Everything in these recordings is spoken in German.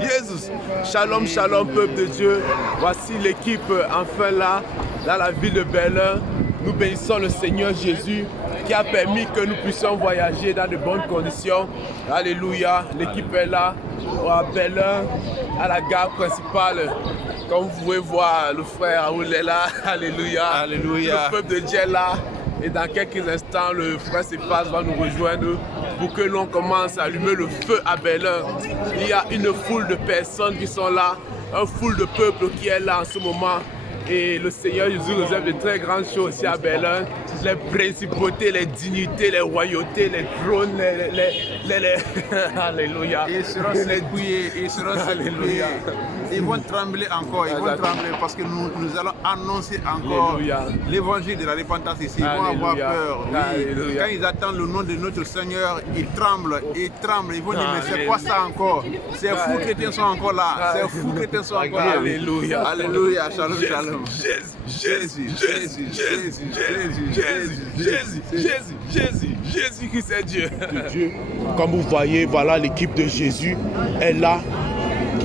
Jésus. Shalom, shalom, peuple de Dieu. Voici l'équipe enfin là, dans la ville de Berlin. Nous bénissons le Seigneur Jésus qui a permis que nous puissions voyager dans de bonnes conditions. Alléluia. L'équipe est là, à Berlin, à la gare principale. Comme vous pouvez voir, le frère Raoul est là. Alléluia. Alléluia. Le peuple de Dieu est là. Et dans quelques instants, le frère Séphas va nous rejoindre pour que l'on commence à allumer le feu à Berlin. Il y a une foule de personnes qui sont là, une foule de peuple qui est là en ce moment. Et le Seigneur Jésus réserve de très grandes choses ici à Berlin. Les principautés, les dignités, les royautés, les trônes, Alléluia. Ils seront secoués, ils seront secoués. Ils vont trembler encore, ils vont trembler parce que nous allons annoncer encore l'évangile de la repentance ici. Ils vont avoir peur. Oui. Quand ils attendent le nom de notre Seigneur, ils tremblent, ils vont dire mais c'est quoi ça encore? Ces fous chrétiens sont encore là, ces fous chrétiens sont encore là. Alléluia. Alléluia, shalom, shalom. Jésus-Christ est Dieu. Comme vous voyez, voilà l'équipe de Jésus est là,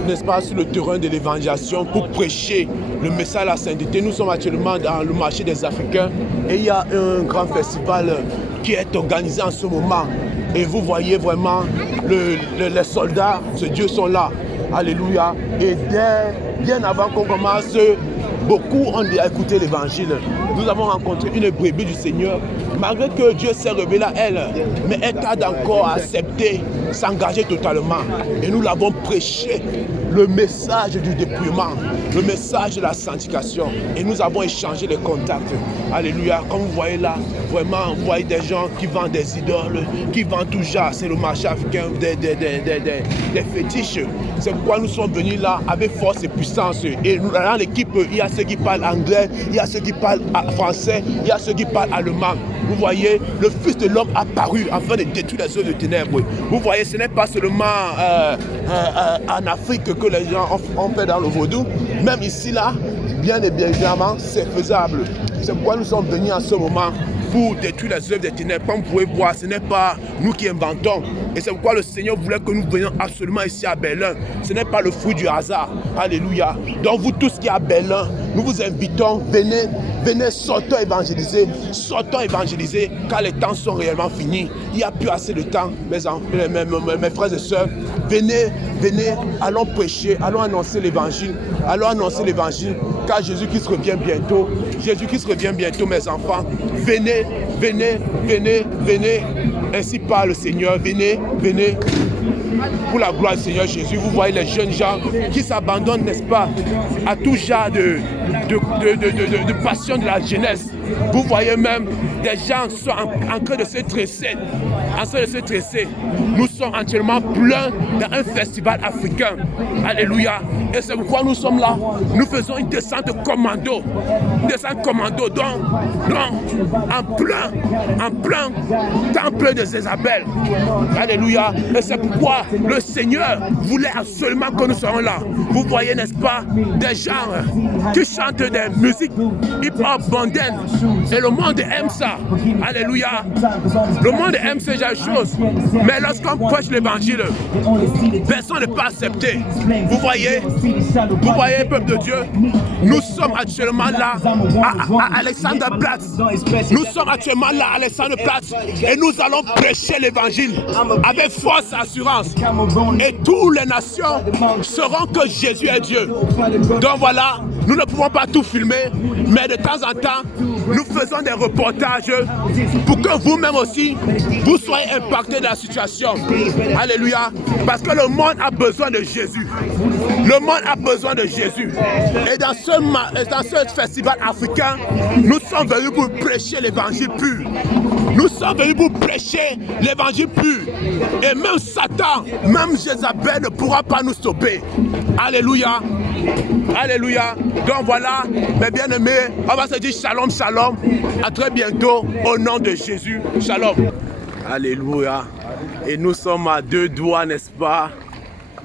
n'est-ce pas, sur le terrain de l'évangélisation pour prêcher le message à la sainteté. Nous sommes actuellement dans le marché des Africains et il y a un grand festival qui est organisé en ce moment. Et vous voyez vraiment les soldats de Dieu sont là. Alléluia. Et bien avant qu'on commence, beaucoup ont déjà écouté l'évangile. Nous avons rencontré une brebis du Seigneur. Malgré que Dieu s'est révélé à elle, mais elle tarde encore à accepter, s'engager totalement. Et nous l'avons prêché, le message du dépouillement, le message de la sanctification. Et nous avons échangé les contacts. Alléluia. Comme vous voyez là, vraiment, vous voyez des gens qui vendent des idoles, qui vendent tout genre. C'est le marché africain des fétiches. C'est pourquoi nous sommes venus là avec force et puissance. Et nous, dans l'équipe, il y a ceux qui parlent anglais, il y a ceux qui parlent français, il y a ceux qui parlent allemand. Vous voyez, le Fils de l'homme apparu afin de détruire les œuvres de ténèbres. Vous voyez, ce n'est pas seulement en Afrique que les gens ont fait dans le vaudou. Même ici, là, bien évidemment, c'est faisable. C'est pourquoi nous sommes venus en ce moment pour détruire les œuvres des ténèbres. Comme vous pouvez voir, ce n'est pas nous qui inventons. Et c'est pourquoi le Seigneur voulait que nous venions absolument ici à Berlin. Ce n'est pas le fruit du hasard. Alléluia. Donc vous tous qui êtes à Berlin, nous vous invitons, venez, sortons évangéliser, car les temps sont réellement finis. Il n'y a plus assez de temps, mes frères et sœurs. Venez, allons prêcher, allons annoncer l'évangile, car Jésus-Christ revient bientôt. Mes enfants. Venez, ainsi parle le Seigneur. Venez, pour la gloire du Seigneur Jésus. Vous voyez les jeunes gens qui s'abandonnent, n'est-ce pas, à tout genre de passion de la jeunesse. Vous voyez même des gens sont en train de se tresser. Nous sommes actuellement pleins dans un festival africain. Alléluia. Et c'est pourquoi nous sommes là. Nous faisons une descente commando. Donc en plein temple de Jézabel. Alléluia. Et c'est pourquoi le Seigneur voulait absolument que nous soyons là. Vous voyez, n'est-ce pas, des gens qui chantent des musiques hip-hop mondaines. Et le monde aime ça. Alléluia. Le monde aime ce genre de choses. Mais lorsqu'on prêche l'évangile, personne ne peut accepter. Vous voyez, peuple de Dieu, nous sommes actuellement là à Alexanderplatz. Et nous allons prêcher l'évangile avec force et assurance. Et toutes les nations sauront que Jésus est Dieu. Donc voilà, nous ne pouvons pas tout filmer, mais de temps en temps, nous faisons des reportages pour que vous-même aussi, vous soyez impactés de la situation. Alléluia. Parce que le monde a besoin de Jésus. Le monde a besoin de Jésus. Et dans ce festival africain, nous sommes venus pour prêcher l'évangile pur. Nous sommes venus pour prêcher l'évangile pur. Et même Satan, même Jézabel ne pourra pas nous stopper. Alléluia. Alléluia. Donc voilà, mes bien-aimés, on va se dire shalom, shalom. À très bientôt au nom de Jésus. Shalom. Alléluia. Et nous sommes à 2 doigts, n'est-ce pas,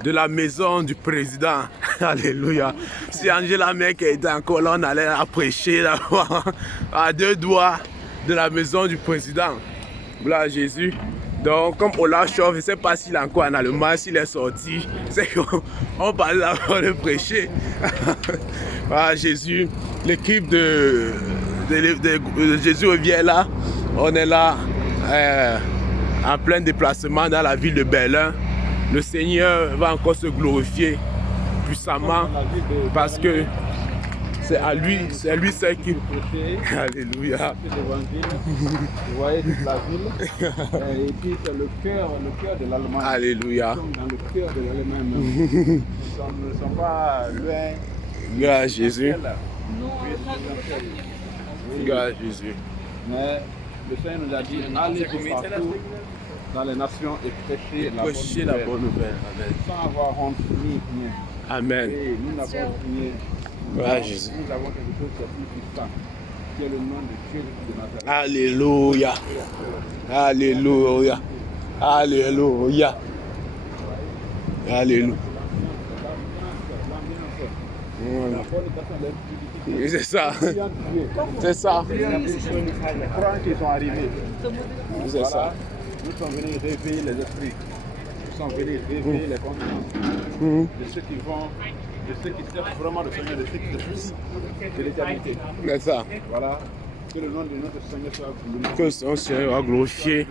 de la maison du président. Alléluia. Si Angela Merkel était encore là, on allait la prêcher là-bas. À 2 doigts de la maison du président. Gloire à Jésus. Donc, comme Olaf Scholz, je ne sais pas s'il est encore en Allemagne, s'il est sorti. C'est qu'on parlait d'abord de prêcher. Voilà, Jésus. L'équipe de Jésus revient là. On est là en plein déplacement dans la ville de Berlin. Le Seigneur va encore se glorifier puissamment parce que c'est lui seul qui... Alléluia. Vous voyez toute la ville. Et puis c'est le cœur de l'Allemagne. Alléluia. Nous sommes dans le cœur de l'Allemagne même. Nous ne sommes pas loin. Gloire à Jésus. Gloire à Jésus. Mais le Seigneur nous a dit, allez partout dans les nations et prêchez la bonne nouvelle. Amen. Sans avoir honte ni rien. Amen. Et nous n'avons rien. Gloire à Jésus. Nous avons quelque chose qui est plus puissant, qui est le nom de Jésus de Nazareth. Alléluia. Alléluia. Alléluia. Alléluia. Oui, c'est ça. C'est ça. Les courants qui sont arrivés. C'est ça. Nous sommes venus réveiller les esprits. Nous sommes venus réveiller les consciences de ceux qui vont, de ceux qui cherchent vraiment le Seigneur, de ceux qui se soucient de l'éternité. C'est ça. Voilà. Que le nom de notre Seigneur soit glorifié. Que son Seigneur soit glorifié.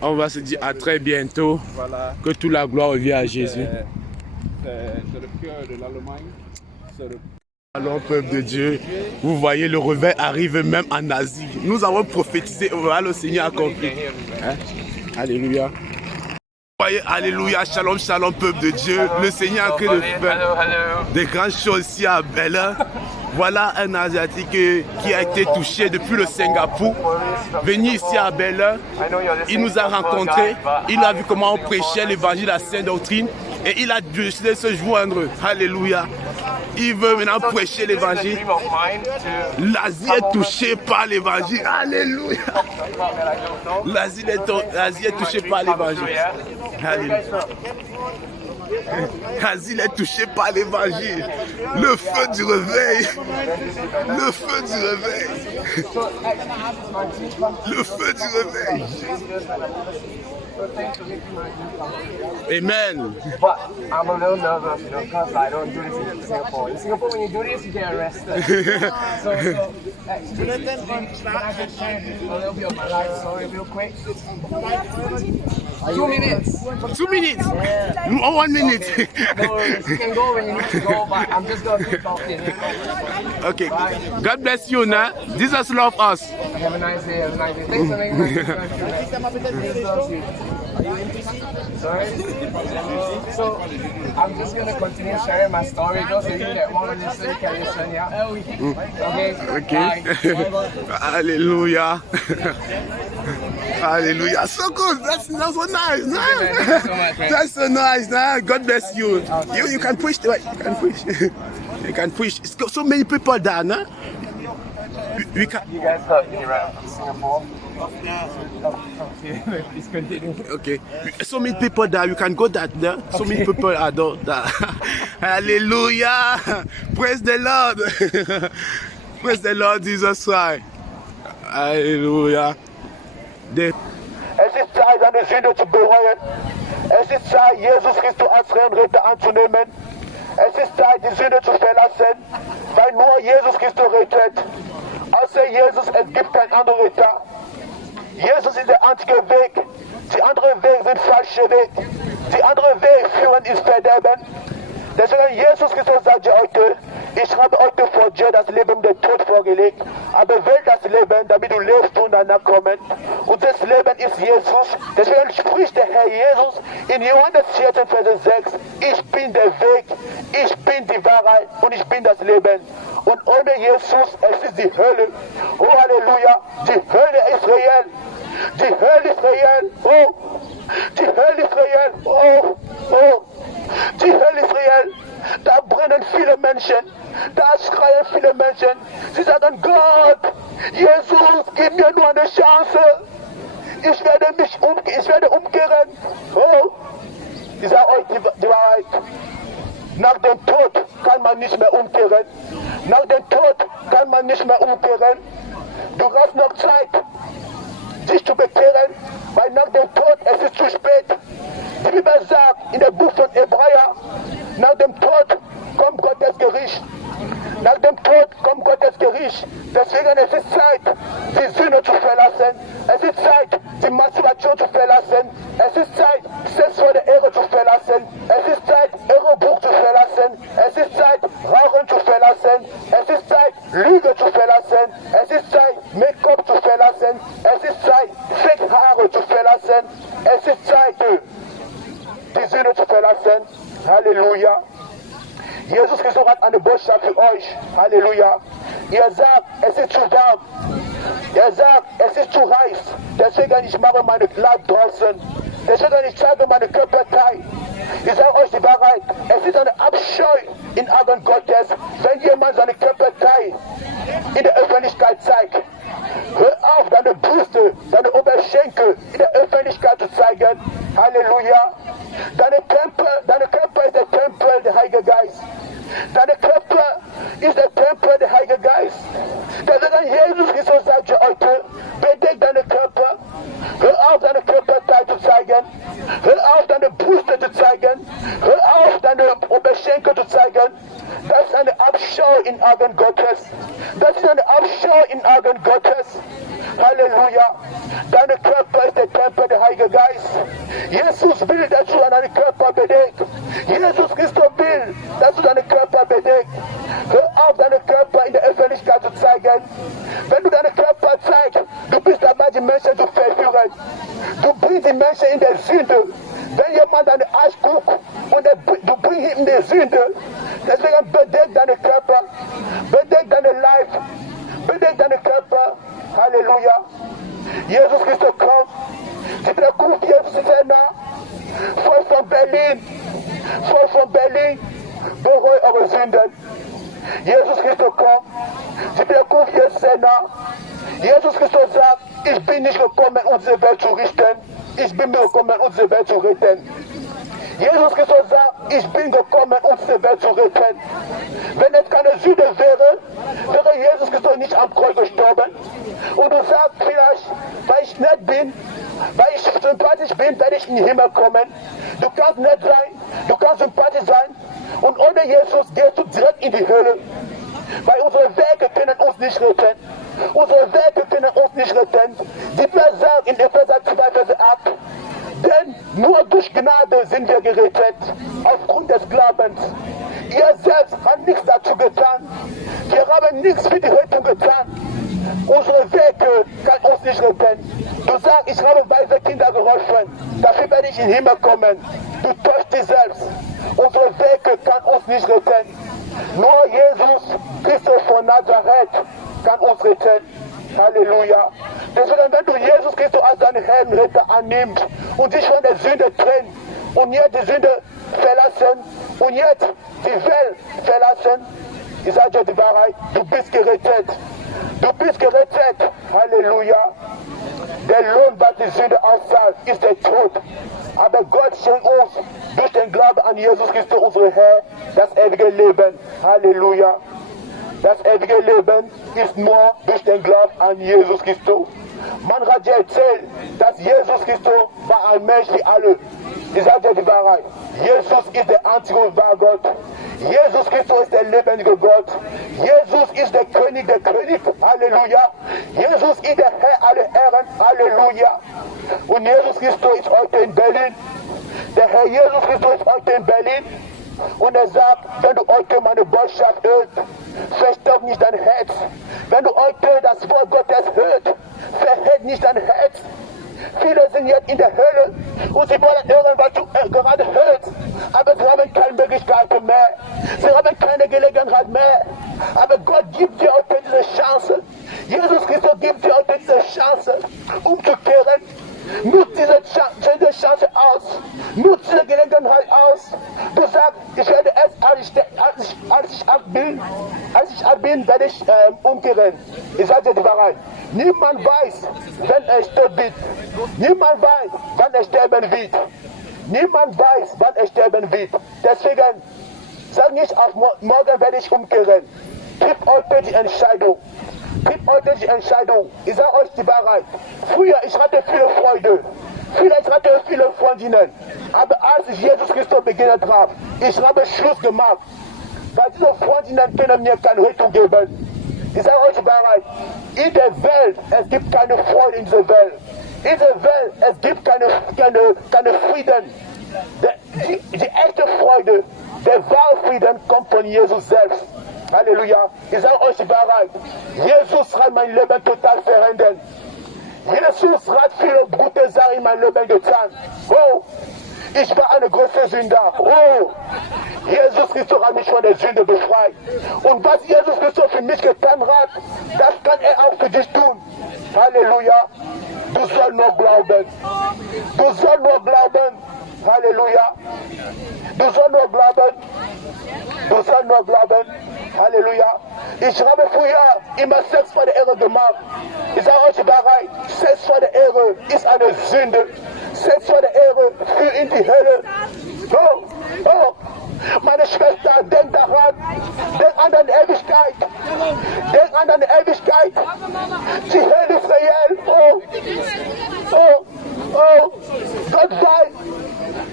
On va se dire à très bientôt. Voilà. Que toute la gloire revienne à Jésus. C'est le cœur de l'Allemagne. C'est le... Alors, peuple de Dieu, vous voyez, le réveil arrive même en Asie. Nous avons prophétisé, voilà, le Seigneur a compris. Hein? Alléluia. Vous voyez, alléluia, shalom, shalom, peuple de Dieu. Le Seigneur a créé de faire des grandes choses ici à Berlin. Voilà un Asiatique qui a été touché depuis le Singapour, venu ici à Berlin. Il nous a rencontrés, il a vu comment on prêchait l'évangile à Sainte Doctrine et il a décidé de se joindre. Alléluia. Il veut maintenant prêcher l'évangile. L'Asie est touchée par l'évangile. Alléluia. L'Asie est touchée par l'évangile. Alléluia. L'Asie est touchée par l'évangile. Le feu du réveil. Le feu du réveil. Le feu du réveil. Amen. But I'm a little nervous, you know, because I don't do this in Singapore. In Singapore, when you do this, you get arrested. so can I just share a little bit of my life story real quick? 2 minutes. 2 minutes. Yeah. 1 minute. No worries. You can go when you need to go, but I'm just going to keep talking. Okay. God bless you now. Jesus love us. Have a nice day. Have a nice day. Thanks for making my Jesus loves you. Are you NPC? Sorry? So, I'm just going to continue sharing my story. Those of you that want to listen can listen, yeah? Okay? Okay. Hallelujah. Hallelujah. So good. That's so nice. That's so nice. God bless you. You can push. You can push. You can push. So many people there, no? We can. You guys heard me right from Singapore? Please continue. Okay. So many people there. You can go that there. So many people are there. Hallelujah. Praise the Lord. Praise the Lord Jesus Christ. Hallelujah. Es ist Zeit, seine Sünde zu bereuen. Es ist Zeit, Jesus Christus als Herrn Retter anzunehmen. Es ist Zeit, die Sünde zu verlassen, weil nur Jesus Christus rettet. Außer Jesus, es gibt kein anderer Retter. Jesus ist der einzige Weg. Die anderen Wege sind falsche Wege. Die anderen Wege führen ins Verderben. Deswegen Jesus Christus sagt heute, ich habe heute vor dir das Leben der Tod vorgelegt, aber wähl das Leben, damit du lebst und danach kommen. Und das Leben ist Jesus. Deswegen spricht der Herr Jesus in Johannes 14, Vers 6, ich bin der Weg, ich bin die Wahrheit und ich bin das Leben. Und ohne Jesus, es ist die Hölle. Oh Halleluja, die Hölle ist reell. Die Hölle ist reell. Oh, die Hölle ist reell. Oh, oh, die Hölle ist reell. Da brennen viele Menschen. Da schreien viele Menschen. Sie sagen, Gott, Jesus, gib mir nur eine Chance. Ich werde umkehren. Oh, ich sage euch die Wahrheit. Nach dem Tod kann man nicht mehr umkehren. Nach dem Tod kann man nicht mehr umkehren. Du hast noch Zeit, dich zu bekehren, weil nach dem Tod es ist zu spät. Die Bibel sagt in dem Buch von Hebräer, nach dem Tod kommt Gottes Gericht. Nach dem Tod kommt Gottes Gericht. Deswegen es ist Zeit, die Sünde zu verlassen. Es ist Zeit, die Masturbation zu verlassen. Es ist Zeit, sexuelle Ehre zu verlassen. Es ist Zeit, Ehebruch zu verlassen. Es ist Zeit, Rauchen zu verlassen. Es ist Zeit, Lüge zu verlassen. Es ist Zeit, Make-up zu verlassen. Es ist Zeit, Fake-Haare zu verlassen. Es ist Zeit, die Sünde zu verlassen. Halleluja. Jesus Christus hat eine Botschaft für euch. Halleluja. Ihr sagt, es ist zu warm. Er sagt, es ist zu heiß. Deswegen ich mache meine Kleid draußen. Deswegen ich zeige meine Körperteil. Ich sage euch die Wahrheit. Es ist eine Abscheu in Augen Gottes, wenn jemand seine Körperteil in der Öffentlichkeit zeigt. Hör auf, deine Brüste, deine Oberschenkel in der Öffentlichkeit zu zeigen. Halleluja. Deine Körper ist der Tempel der Heilige Geist. Deine Körper ist der Tempel der Heilige Geist. Deswegen Jesus Christus sagt dir heute, bedeck deinen Körper. Hör auf, deine Körperteile zu zeigen. Hör auf, deine Brüste zu zeigen. Hör auf, deine Oberschenkel zu zeigen. Das ist eine Abscheu in Augen Gottes. Das ist eine Abscheu in Augen Gottes. Halleluja. Dein Körper ist der Tempel der Heilige Geist. Jesus will, dass du deinen Körper bedeckst. Jesus Christus will, dass du deinen Körper bedeckst. Hör auf, deinen Körper in der Öffentlichkeit zu zeigen. Wenn du deinen Körper zeigst, du bist dabei, die Menschen zu verführen. Du bringst die Menschen in der Sünde. Wenn jemand deine Arsch guckt und du bringst ihn in die Sünde, deswegen bedeck deinen Körper, bedeck deinen Leib, bedeck deinen Körper. Halleluja. Jesus Christus kommt. Die Wiederkunft Jesus ist sehr nah. Volk von Berlin, bereut eure Sünden. Jesus Christus kommt. Die Wiederkunft Jesus ist sehr nah. Jesus Christus sagt, ich bin nicht gekommen, unsere Welt zu richten. Ich bin gekommen, unsere Welt zu retten. Jesus Christus sagt, ich bin gekommen, unsere Welt zu retten. Wenn es keine Sünde wäre, wäre Jesus Christus nicht am Kreuz gestorben. Und du sagst vielleicht, weil ich nett bin, weil ich sympathisch bin, werde ich in den Himmel kommen. Du kannst nett sein, du kannst sympathisch sein. Und ohne Jesus gehst du direkt in die Hölle. Weil unsere Werke können uns nicht retten. Unsere Werke können uns nicht retten. Die Bibel sagt in Epheser 2, Vers 8, denn nur durch Gnade sind wir gerettet, aufgrund des Glaubens. Ihr selbst habt nichts dazu getan. Wir haben nichts für die Rettung getan. Unsere Werke kann uns nicht retten. Du sagst, ich habe weise Kinder geholfen. Dafür werde ich in den Himmel kommen. Du täuschst dich selbst. Unsere Werke kann uns nicht retten. Nur Jesus Christus von Nazareth kann uns retten. Halleluja. Deswegen, wenn du Jesus Christus als deinen Herrn Retter annimmst und dich von der Sünde trennst und jetzt die Sünde verlassen und jetzt die Welt verlassen, ich sage dir die Wahrheit, du bist gerettet. Du bist gerettet. Halleluja. Der Lohn, was die Sünde auszahlt, ist der Tod. Aber Gott schenkt uns durch den Glauben an Jesus Christus, unseren Herr, das ewige Leben. Halleluja. Das ewige Leben ist nur durch den Glauben an Jesus Christus. Man hat dir erzählt, dass Jesus Christus war ein Mensch wie alle. Ich sage dir die Wahrheit. Jesus ist der einzige wahre Gott. Jesus Christus ist der lebendige Gott. Jesus ist der König der König. Halleluja. Jesus ist der Herr aller Herren. Halleluja. Und Jesus Christus ist heute in Berlin. Der Herr Jesus Christus ist heute in Berlin. Und er sagt, wenn du heute meine Botschaft hörst, verstock nicht dein Herz. Wenn du heute das Wort Gottes hörst, verhält nicht dein Herz. Viele sind jetzt in der Hölle und sie wollen hören, was du gerade hörst. Aber sie haben keine Möglichkeiten mehr. Sie haben keine Gelegenheit mehr. Aber Gott gibt dir heute diese Chance. Jesus Christus gibt dir heute diese Chance, umzukehren. Nutze diese Chance aus. Nutze diese Gelegenheit aus. Du sagst, ich werde erst, als ich alt bin, werde ich umkehren. Ich sage dir die Wahrheit. Niemand weiß, wenn er tot wird. Niemand weiß, wann er sterben wird. Niemand weiß, wann er sterben wird. Deswegen, sag nicht, auf morgen werde ich umkehren. Triff heute die Entscheidung. Triff heute die Entscheidung. Ich sage euch die Wahrheit. Früher, ich hatte viele Freunde. Vielleicht hatte ich viele Freundinnen. Aber als ich Jesus Christus begegnet habe, ich habe Schluss gemacht. Weil diese Freundinnen können mir keine Rettung geben. Ich sage euch die Wahrheit. In der Welt, es gibt keine Freude in dieser Welt. In der Welt, es gibt keine Frieden. Die echte Freude, der wahre Frieden kommt von Jesus selbst. Halleluja. Ich sage euch die Wahrheit. Jesus hat mein Leben total verändert. Jesus hat viele gute Sachen in meinem Leben getan. Oh, ich war eine große Sünder. Oh, Jesus Christus hat mich von der Sünde befreit. Und was Jesus Christus für mich getan hat, das kann er auch für dich tun. Halleluja. Du sollst nur glauben. Du sollst nur glauben. Halleluja. Du sollst nur glauben. Du sollst nur glauben. Halleluja. Ich habe früher immer Sex vor der Ehre gemacht. Ich sage euch die Wahrheit. Sex vor der Ehre ist eine Sünde. Sex vor der Ehre führt in die Hölle. Oh, oh. Meine Schwester, denk daran. Denk an deine Ewigkeit. Denk an deine Ewigkeit. Die Hölle ist reell. Oh, oh, oh.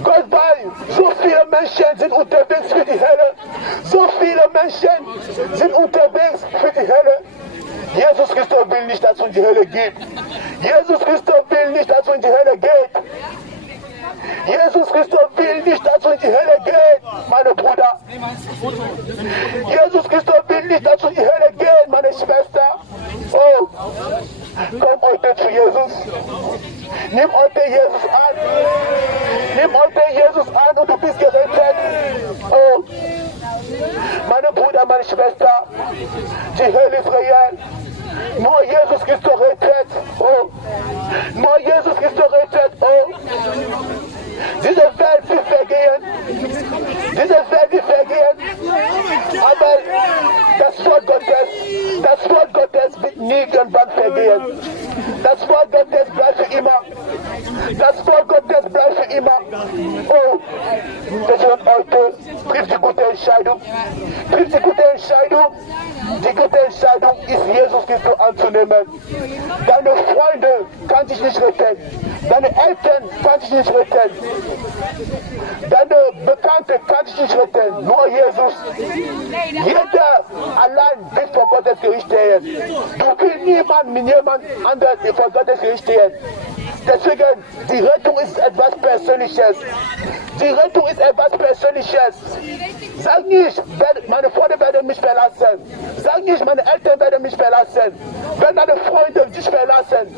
Gott sei, so viele Menschen sind unterwegs für die Hölle. So viele Menschen sind unterwegs für die Hölle. Jesus Christus will nicht, dass es in die Hölle geht. Jesus Christus will nicht, dass es in die Hölle geht. Jesus Christus will nicht, dass es in die Hölle geht, meine Brüder. Jesus Christus will nicht, dass es in die Hölle geht, meine Schwester. Oh, komm heute zu Jesus. Nimm heute Jesus an. Nimm heute Jesus an und du bist gerettet. Oh, meine Brüder, meine Schwester, die Hölle ist real. Nur Jesus Christus rettet. Oh, nur Jesus Christus rettet. Oh, diese Welt wird vergehen. Diese Welt wird vergehen. Aber das Wort Gottes wird nirgendwann vergehen. Das Wort Gottes bleibt für immer. Das Wort Gottes bleibt für immer. Oh, deswegen heute trifft die gute Entscheidung. Trifft die gute Entscheidung. Die gute Entscheidung ist, Jesus Christus anzunehmen. Deine Freunde kann dich nicht retten. Deine Eltern kann dich nicht retten. Deine Bekannte kann dich nicht retten. Nur Jesus. Jeder allein wird vor Gottes Gericht stehen. Du willst niemand mit jemand anderem vor Gottes Gericht stehen. Deswegen, die Rettung ist etwas Persönliches. Die Rettung ist etwas Persönliches. Sag nicht, meine Freunde werden mich verlassen. Sag nicht, meine Eltern werden mich verlassen. Wenn deine Freunde dich verlassen,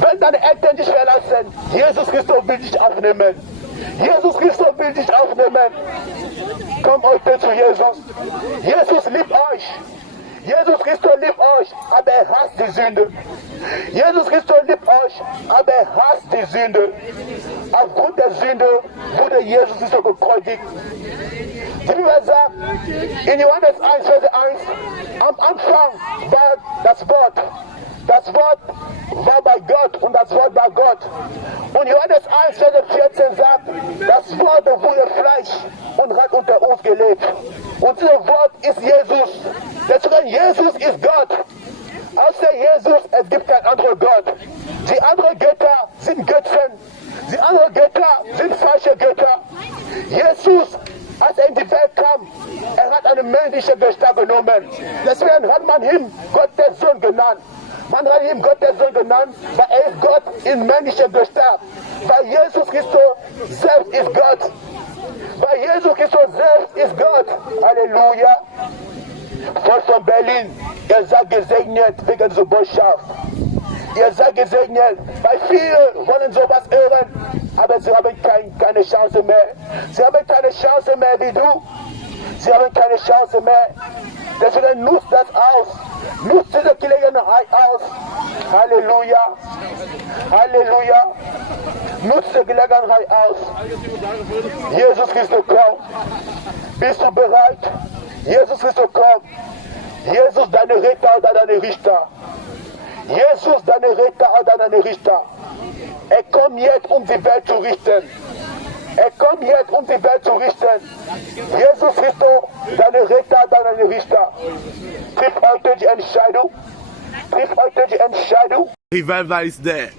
wenn deine Eltern dich verlassen, Jesus Christus will dich aufnehmen. Jesus Christus will dich aufnehmen. Komm heute zu Jesus. Jesus liebt euch. Jesus Christus liebt euch, aber er hasst die Sünde. Jesus Christus liebt euch, aber er hasst die Sünde. Aufgrund der Sünde wurde Jesus Christus gekreuzigt. Die Bibel sagt, in Johannes 1, Vers 1, am Anfang war das Wort. Das Wort war bei Gott und das Wort war Gott. Und Johannes 1, Vers 14 sagt, das Wort wurde Fleisch und hat unter uns gelebt. Und dieses Wort ist Jesus. Deswegen, Jesus ist Gott. Außer Jesus, es gibt kein anderer Gott. Die anderen Götter sind Götzen. Die anderen Götter sind falsche Götter. Jesus, als er in die Welt kam, er hat eine menschliche Gestalt genommen. Deswegen hat man ihn Gottes Sohn genannt. Man hat ihn Gottes Sohn genannt, weil er ist Gott in menschlicher Gestalt. Weil Jesus Christus selbst ist Gott. Weil Jesus Christus selbst ist Gott. Halleluja. Volk von Berlin, ihr seid gesegnet wegen dieser Botschaft. Ihr seid gesegnet, weil viele wollen sowas hören, aber sie haben keine Chance mehr. Sie haben keine Chance mehr wie du. Sie haben keine Chance mehr. Deswegen nutzt das aus. Nutzt diese Gelegenheit aus. Halleluja. Halleluja. Nutzt die Gelegenheit aus. Jesus Christus kommt. Bist du bereit? Jesus Christus kommt. Jesus, deine Retter oder deine Richter. Jesus, deine Retter oder deine Richter. Er kommt jetzt, um die Welt zu richten. Er kommt jetzt, um die Welt zu richten. Jesus Christus, deine Retter oder deine Richter. Triff heute die Entscheidung. Triff heute die Entscheidung. Revival is there.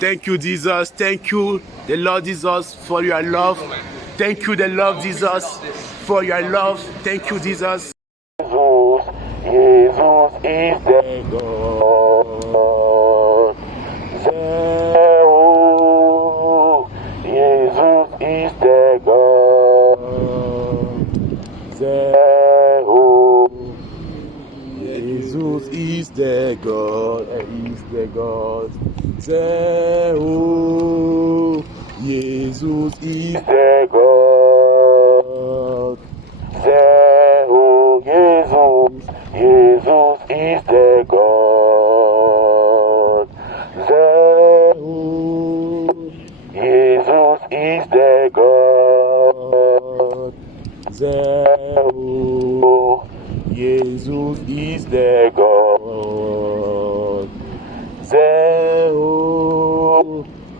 Thank you, Jesus. Thank you, the Lord Jesus, for your love. Thank you, the Lord Jesus, for your love. Thank you, Jesus. Jesus is the God. Jesus is the God. Jesus is the God. Is the God. Jesus is the God. Jesus is the God. Jesus is the God. Jesus is the God.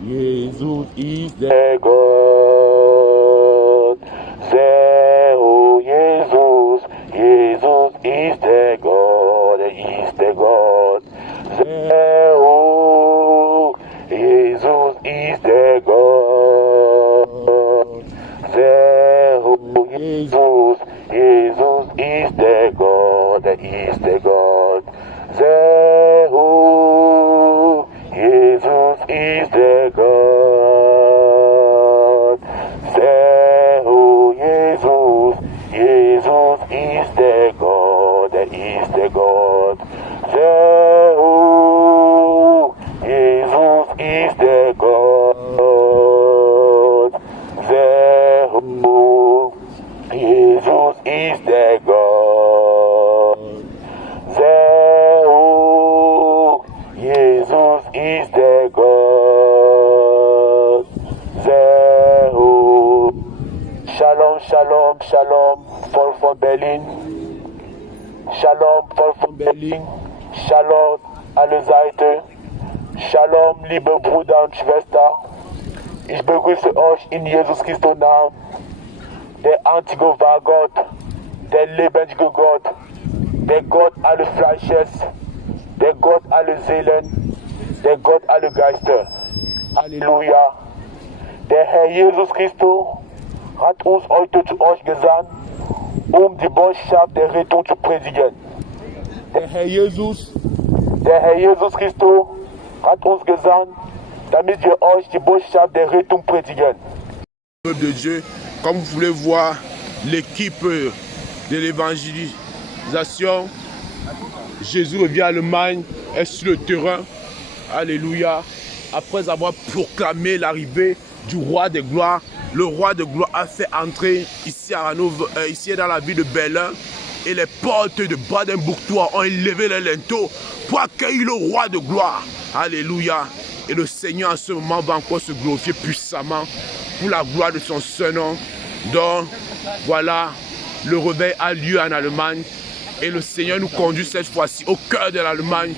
Jesus is the God. Jesus. Jesus is the God. Is the God. Jesus is the God. Jesus. Jesus is the God. Is the God. Jesus is the God. Jesus. Jesus is the God. Is the God. Jesus is the God. Jesus is the God. Jesus is the God. Shalom, shalom, shalom, Volk von Berlin. Shalom, Volk von Berlin. Shalom, alle Seiten. Shalom, liebe Brüder und Schwestern. Ich begrüße euch in Jesus Christus Namen. Der einzige wahre Gott, der lebendige Gott, der Gott aller Fleisches, der Gott aller Seelen, der Gott aller Geister. Halleluja. Der Herr Jesus Christus hat uns heute zu euch gesandt, um die Botschaft der Rettung zu predigen. Der Herr Jesus Christus hat uns gesandt, damit wir euch die Botschaft der Rettung predigen. Peuple de Dieu, comme vous pouvez voir, l'équipe de l'évangélisation, Jésus revient à Allemagne, est sur le terrain. Alléluia. Après avoir proclamé l'arrivée du roi de gloire, le roi de gloire a fait entrer ici dans la ville de Berlin, et les portes de Baden-Bourgtois ont élevé les linteaux pour accueillir le roi de gloire. Alléluia. Et le Seigneur en ce moment va encore se glorifier puissamment pour la gloire de son Saint-Nom. Donc voilà, le réveil a lieu en Allemagne et le Seigneur nous conduit cette fois-ci au cœur de l'Allemagne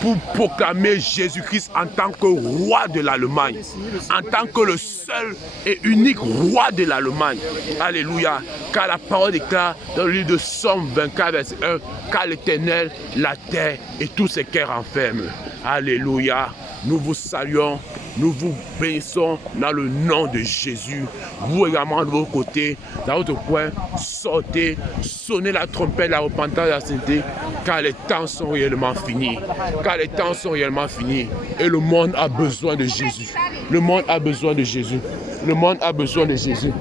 pour proclamer Jésus-Christ en tant que roi de l'Allemagne, en tant que le seul et unique roi de l'Allemagne. Alléluia. Car la parole déclare dans le livre de Somme 24, verset 1, car l'Éternel, la terre et tous ses cœurs enferment. Alléluia. Nous vous saluons, nous vous bénissons dans le nom de Jésus. Vous également de votre côté, dans votre coin, sortez, sonnez la trompette, la repentance, la sainteté, car les temps sont réellement finis. Car les temps sont réellement finis. Et le monde a besoin de Jésus. Le monde a besoin de Jésus. Le monde a besoin de Jésus.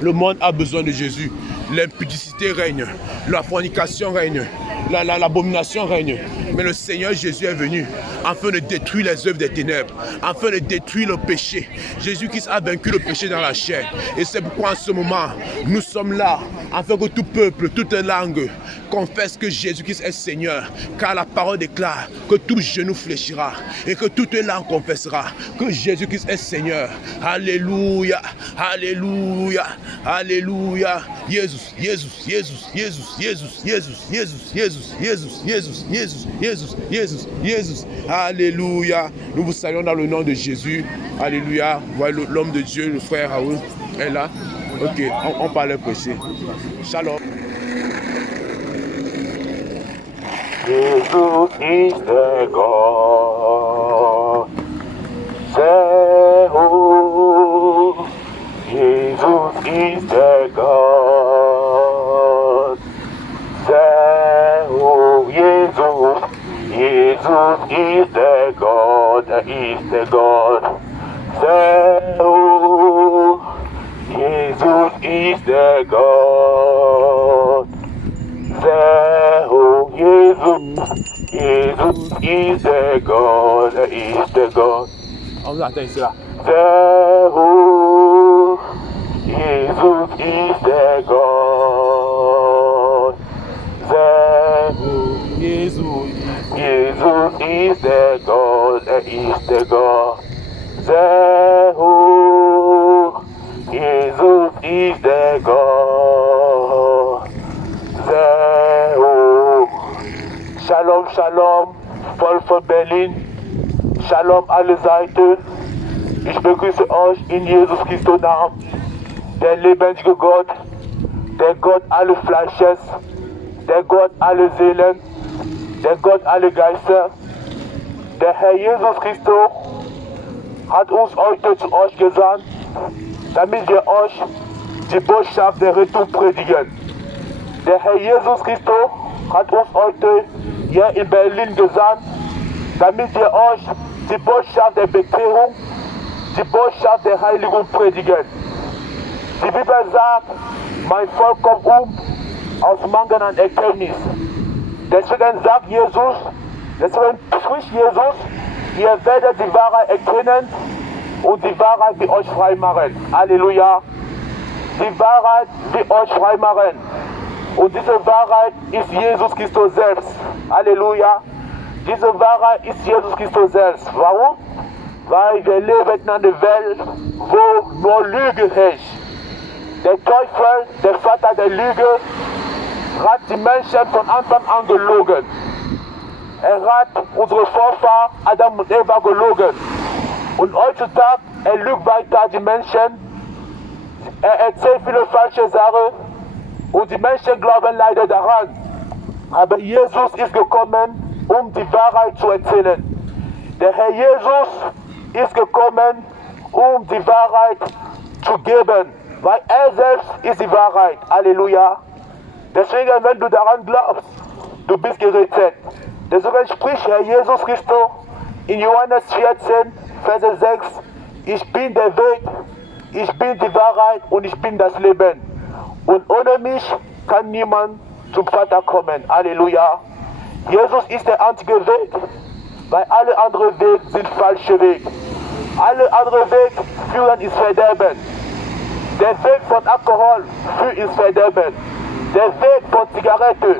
Le monde a besoin de Jésus. L'impudicité règne, la fornication règne, l'abomination règne. Mais le Seigneur Jésus est venu afin de détruire les œuvres des ténèbres, afin de détruire le péché. Jésus-Christ a vaincu le péché dans la chair. Et c'est pourquoi en ce moment, nous sommes là, afin que tout peuple, toute langue confesse que Jésus-Christ est Seigneur. Car la parole déclare que tout genou fléchira et que toute langue confessera que Jésus-Christ est Seigneur. Alléluia, Alléluia, Alléluia. Jésus, Jésus, Jésus, Jésus, Jésus, Jésus, Jésus, Jésus, Jésus, Jésus, Jésus, Jésus, Jésus, Jésus. Alléluia. Nous vous saluons dans le nom de Jésus. Alléluia. Voilà l'homme de Dieu, le frère Raoul est là. Ok, on parlait prêcher. Shalom. Jesus is the God. Say who? Jesus is the God. Say who? Jesus. Jesus is the God. Is the God. Say who? Jesus is the God. Say who? Jesus. Jesus is the God. Is the God. On vous attend ici là. Say who? Jesus is the God. Say who? Jésus. Jesus is the God. Is the God. Say who? Jesus is the God. Say who? Shalom, Shalom, voll von Berlin. Shalom alle Seiten. Ich begrüße euch in Jesus Christus Namen, der lebendige Gott, der Gott alle Fleisches, der Gott alle Seelen, der Gott alle Geister. Der Herr Jesus Christus hat uns heute zu euch gesandt, damit wir euch die Botschaft der Rettung predigen. Der Herr Jesus Christus hat uns heute hier in Berlin gesandt, damit wir euch die Botschaft der Bekehrung, die Botschaft der Heiligung predigen. Die Bibel sagt, mein Volk kommt aus Mangel an Erkenntnis. Deswegen sagt Jesus, deswegen spricht Jesus, ihr werdet die Wahrheit erkennen und die Wahrheit wird euch frei machen. Halleluja. Die Wahrheit wird euch frei machen. Und diese Wahrheit ist Jesus Christus selbst. Halleluja. Diese Wahrheit ist Jesus Christus selbst. Warum? Weil wir leben in einer Welt, wo nur Lüge herrscht. Der Teufel, der Vater der Lüge, hat die Menschen von Anfang an gelogen. Er hat unsere Vorfahren Adam und Eva gelogen. Und heutzutage, er lügt weiter die Menschen. Er erzählt viele falsche Sachen und die Menschen glauben leider daran. Aber Jesus ist gekommen, um die Wahrheit zu erzählen. Der Herr Jesus ist gekommen, um die Wahrheit zu geben, weil er selbst ist die Wahrheit. Halleluja. Deswegen, wenn du daran glaubst, du bist gerettet. Deswegen spricht Herr Jesus Christus in Johannes 14, Vers 6, ich bin der Weg, ich bin die Wahrheit und ich bin das Leben. Und ohne mich kann niemand zum Vater kommen. Halleluja. Jesus ist der einzige Weg, weil alle anderen Wege sind falsche Wege. Alle anderen Wege führen ins Verderben. Der Weg von Alkohol führt ins Verderben. Der Weg von Zigaretten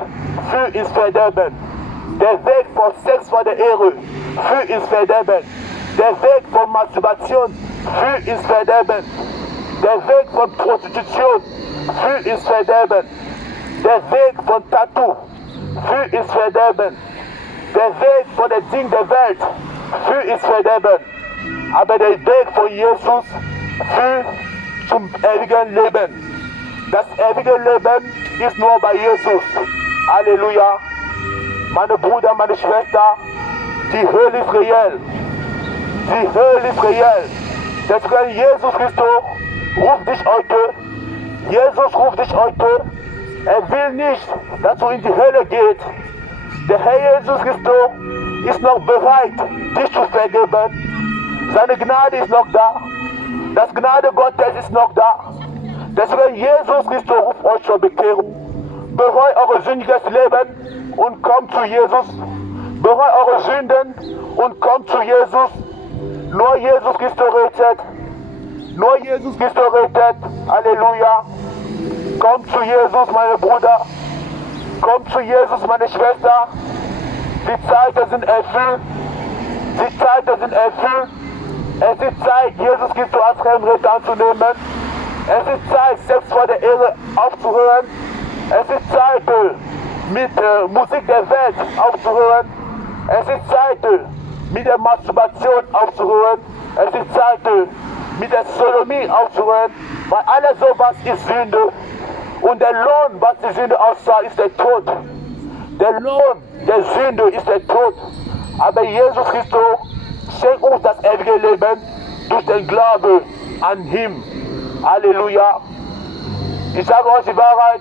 führt ins Verderben. Der Weg von Sex vor der Ehre führt ins Verderben. Der Weg von Masturbation führt ins Verderben. Der Weg von Prostitution führt ins Verderben. Der Weg von Tattoo führt ins Verderben. Der Weg von den Dingen der Welt führt ins Verderben. Aber der Weg von Jesus führt zum ewigen Leben. Das ewige Leben ist nur bei Jesus. Halleluja. Meine Brüder, meine Schwester, die Hölle ist reell. Die Hölle ist reell. Deswegen Jesus Christus ruft dich heute. Jesus ruft dich heute. Er will nicht, dass du in die Hölle gehst. Der Herr Jesus Christus ist noch bereit, dich zu vergeben. Seine Gnade ist noch da. Das Gnade Gottes ist noch da. Deswegen Jesus Christus ruft euch zur Bekehrung. Bereut eure sündiges Leben und kommt zu Jesus. Bereut eure Sünden und kommt zu Jesus. Nur Jesus Christus rettet. Nur Jesus Christus rettet. Halleluja. Kommt zu Jesus, meine Brüder. Kommt zu Jesus, meine Schwester. Die Zeiten sind erfüllt. Die Zeiten sind erfüllt. Es ist Zeit, Jesus Christus als Herrn Retter anzunehmen. Es ist Zeit, selbst vor der Ehre aufzuhören. Es ist Zeit, mit Musik der Welt aufzuhören. Es ist Zeit, mit der Masturbation aufzuhören. Es ist Zeit, mit der Sodomie aufzuhören. Weil alles sowas ist Sünde. Und der Lohn, was die Sünde aussagt, ist der Tod. Der Lohn der Sünde ist der Tod. Aber Jesus Christus schenkt uns das ewige Leben durch den Glauben an ihn. Halleluja. Ich sage euch die Wahrheit,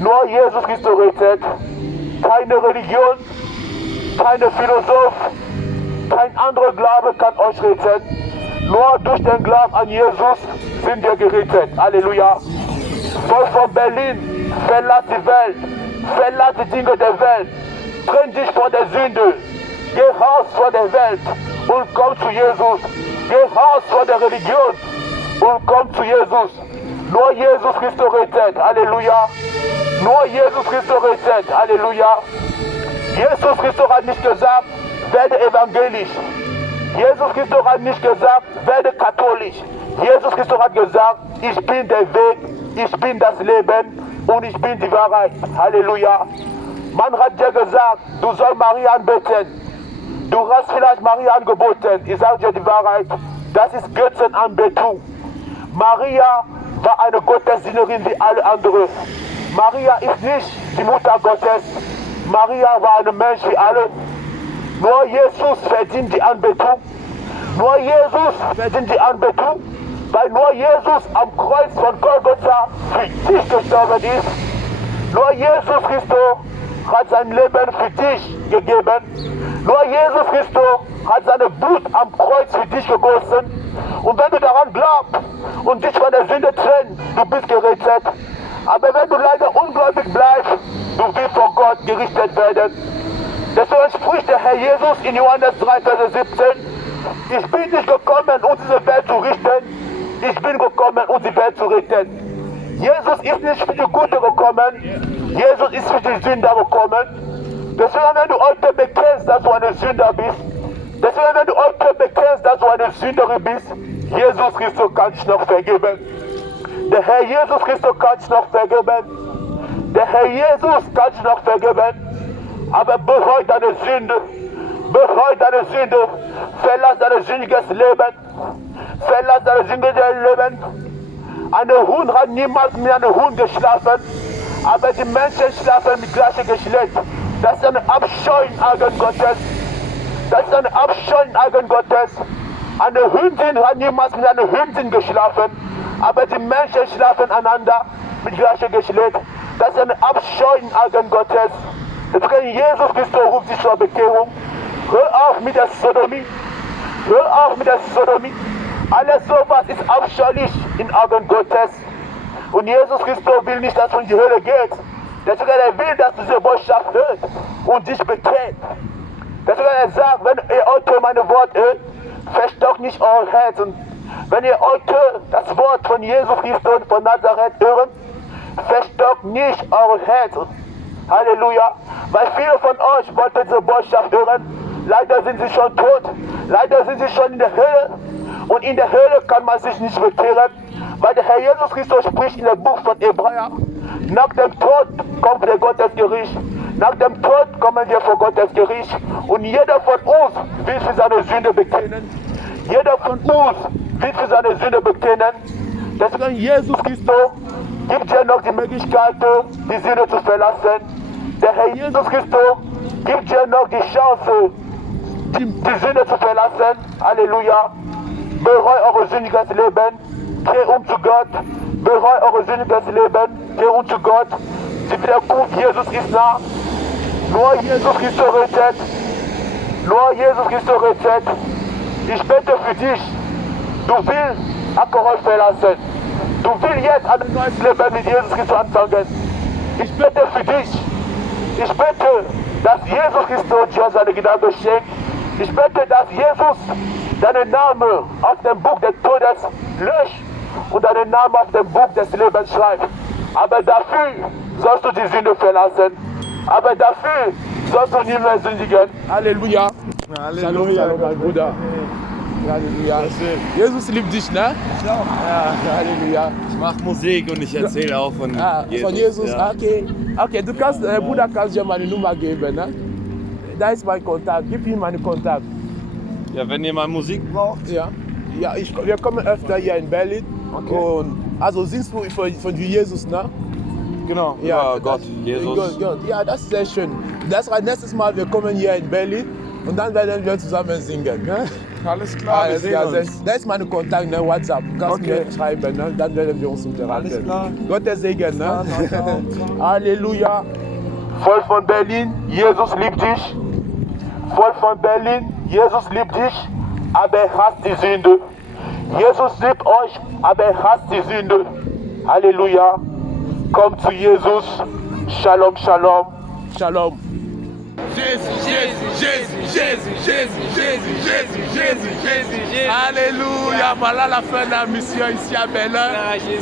nur Jesus Christus rettet. Keine Religion, keine Philosoph, kein anderer Glaube kann euch retten. Nur durch den Glauben an Jesus sind wir gerettet. Halleluja. Volk von Berlin, verlass die Welt, verlass die Dinge der Welt, trenn dich von der Sünde, geh raus von der Welt und komm zu Jesus. Geh raus von der Religion und komm zu Jesus. Nur Jesus Christus rettet. Halleluja. Nur Jesus Christus rettet. Halleluja. Jesus Christus hat nicht gesagt, werde evangelisch. Jesus Christus hat nicht gesagt, werde katholisch. Jesus Christus hat gesagt, ich bin der Weg, ich bin das Leben und ich bin die Wahrheit. Halleluja. Man hat dir gesagt, du sollst Maria anbeten. Du hast vielleicht Maria angeboten. Ich sage dir die Wahrheit, das ist Götzenanbetung. Maria war eine Gottesdienerin wie alle anderen. Maria ist nicht die Mutter Gottes. Maria war ein Mensch wie alle. Nur Jesus verdient die Anbetung. Nur Jesus verdient die Anbetung, weil nur Jesus am Kreuz von Golgotha für dich gestorben ist. Nur Jesus Christus hat sein Leben für dich gegeben. Nur Jesus Christus hat seine Blut am Kreuz für dich gegossen. Und wenn du daran glaubst und dich von der Sünde trennst, du bist gerettet. Aber wenn du leider ungläubig bleibst, du wirst von Gott gerichtet werden. Deswegen spricht der Herr Jesus in Johannes 3, Vers 17, ich bin nicht gekommen, um diese Welt zu richten, ich bin gekommen, um die Welt zu retten. Jesus ist nicht für die Gute gekommen, Jesus ist für die Sünder gekommen. Deswegen, wenn du heute bekennst, dass du ein Sünder bist, deswegen, wenn du heute bekennst, dass du eine Sünderin bist, Jesus Christus kann dich noch vergeben. Der Herr Jesus Christus kann dich noch vergeben. Der Herr Jesus kann dich noch vergeben. Aber bereut deine Sünde. Bereut deine Sünde. Verlass dein sündiges Leben. Verlass dein sündiges Leben. Ein Hund hat niemals mit einem Hund geschlafen. Aber die Menschen schlafen mit gleichem Geschlecht. Das ist ein Abscheu in Augen Gottes. Das ist ein Abscheu in Augen Gottes. Eine Hündin hat niemals mit einer Hündin geschlafen. Aber die Menschen schlafen einander mit gleichem Geschlecht. Das ist ein Abscheu in Augen Gottes. Deswegen Jesus Christus ruft dich zur Bekehrung. Hör auf mit der Sodomie. Hör auf mit der Sodomie. Alles sowas ist abscheulich in Augen Gottes. Und Jesus Christus will nicht, dass du in die Hölle gehst. Deswegen er will, dass du diese Botschaft hörst und dich bekehrt. Deswegen er sagt, wenn ihr heute meine Worte hört, verstockt nicht euer Herzen. Wenn ihr heute das Wort von Jesus Christus von Nazareth hören, verstockt nicht euer Herzen. Halleluja. Weil viele von euch wollten diese Botschaft hören. Leider sind sie schon tot. Leider sind sie schon in der Hölle. Und in der Hölle kann man sich nicht bekehren. Weil der Herr Jesus Christus spricht in dem Buch von Hebräer. Nach dem Tod kommt der Gottesgericht. Nach dem Tod kommen wir vor Gottes Gericht. Und jeder von uns will für seine Sünde bekennen. Jeder von uns will für seine Sünde bekennen. Deswegen Jesus Christus gibt dir noch die Möglichkeit, die Sünde zu verlassen. Der Herr Jesus Christus gibt dir noch die Chance, die Sünde zu verlassen. Halleluja. Bereut eure sündiges Leben. Geht zu Gott. Bereut eure sündiges Leben. Geht zu Gott. Die Wiederkunft Jesus ist nah. Nur Jesus Christus rettet. Nur Jesus Christus rettet. Ich bete für dich. Du willst verlassen. Du willst jetzt ein neues Leben mit Jesus Christus anfangen. Ich bete für dich. Ich bete, dass Jesus Christus dir seine Gnade schenkt. Ich bete, dass Jesus deinen Namen auf dem Buch des Todes löscht und deinen Namen auf dem Buch des Lebens schreibt. Aber dafür sollst du die Sünde verlassen. Aber dafür sollst du nie mehr sündigen. Halleluja. Halleluja. Shalom, mein Bruder. Halleluja. Jesus liebt dich, ne? Ja. Halleluja. Ich mache Musik und ich erzähle auch von Jesus. Von Jesus, ja. okay. Okay, du kannst, Bruder, kannst dir meine Nummer geben, ne? Da ist mein Kontakt. Gib ihm meinen Kontakt. Ja, wenn ihr mal Musik braucht. Ja. Ja, wir kommen öfter hier in Berlin. Okay. Und also singst du von Jesus, ne? Genau, Ja, über Gott, Jesus. Gott. Ja, das ist sehr schön. Das heißt, nächstes Mal, wir kommen hier in Berlin und dann werden wir zusammen singen. Ne? Alles klar, wir sehen uns. Das ist mein Kontakt, ne? WhatsApp. Du kannst Okay. mir schreiben, ne? Dann werden wir uns unterhalten. Alles klar. Gottes Segen, ne? Halleluja. Volk von Berlin, Jesus liebt dich. Volk von Berlin, Jesus liebt dich, aber er hasst die Sünde. Jesus liebt euch, aber er hasst die Sünde. Halleluja. Kommt zu Jesus. Shalom, Shalom. Shalom. Alléluia, voilà la fin de la mission ici à Berlin.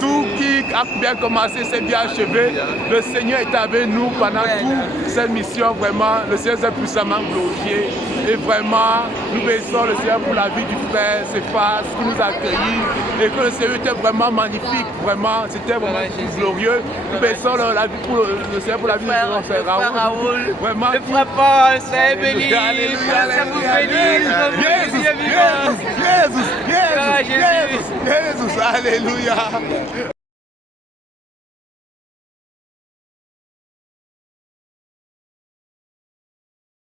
Tout qui a bien commencé, c'est bien achevé. Le Seigneur est avec nous pendant toute cette mission. Vraiment, le Seigneur est puissamment glorifié. Et vraiment, nous bénissons le Seigneur pour la vie du frère Cephas qui nous a accueillis. Et que le Seigneur était vraiment magnifique. Vraiment, c'était vraiment glorieux. Nous bénissons la vie pour le Seigneur pour la vie de frère Raoul. Vraiment, le frère Paul, c'est béni. Alléluia, Ça vous bénisse. Jesus, Jesus, Jesus, Jesus, Jesus, Alléluia.